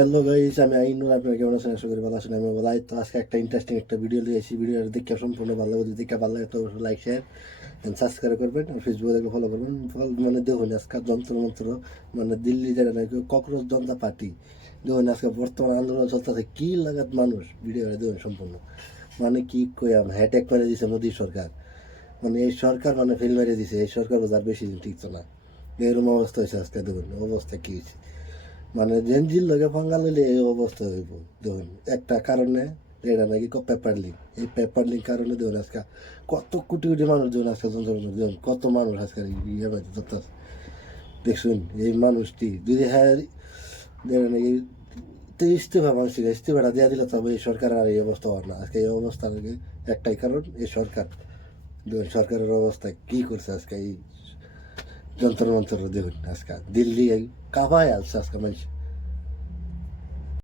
Hello guys, আমি আইনুর। আপনারা কেমন আছেন? আশা করি ভালো আছেন। আমি বলাই তো আজকে একটা ইন্টারেস্টিং একটা ভিডিও নিয়ে এসেছি। ভিডিও দেখে সম্পূর্ণ ভালো লাগে। দেখে ভালো লাগে তো অবশ্যই লাইক শেয়ার এন্ড সাবস্ক্রাইব করবেন। আর ফেসবুকে দেখলে ফলো করবেন। মানে দেখুন আজকে যন্ত্র মন্ত্র, মানে দিল্লি যারা নাকি ককরোচ জনতা পার্টি, দেখুন আজকে বর্তমান আন্দোলন চলতেছে কি লাগাত মানুষ। ভিডিওটা দেখুন সম্পূর্ণ। মানে কি কয়াম হ্যাটেক করে দিছে মোদী সরকার। মানে এই সরকার মানে ফেল মেরে দিছে। এই সরকার আর বেশি দিন টিকতো না। এরকম অবস্থা হয়েছে আজকে। দেখুন অবস্থা কি হয়েছে। মানে জেনজির লগে ফাঙ্গা লইলে এই অবস্থা হইব। দেখুন একটা কারণে, এটা নাকি পেপার লিঙ্ক। এই পেপার লিঙ্ক কারণে দেখুন আজকে কত কোটি কোটি মানুষ দেখুন আজকে যন্ত্রণা। দেখুন কত মানুষ আজকে ইয়ে বাড়িতে ধরতেছে। দেখুন এই মানুষটি যদি হ্যাঁ নাকি ইস্তেফা মানছিল, ইস্তেফাটা দেওয়া দিলে তবে এই সরকার আর এই অবস্থা হওয়ার না। আজকে এই অবস্থার একটাই কারণ, এই সরকার। দেখুন সরকারের অবস্থা কি করছে আজকে। এই যন্ত্র মন্ত্র দেখুন আজকে দিল্লি কাঁপায় আসছে আজকে মানুষ।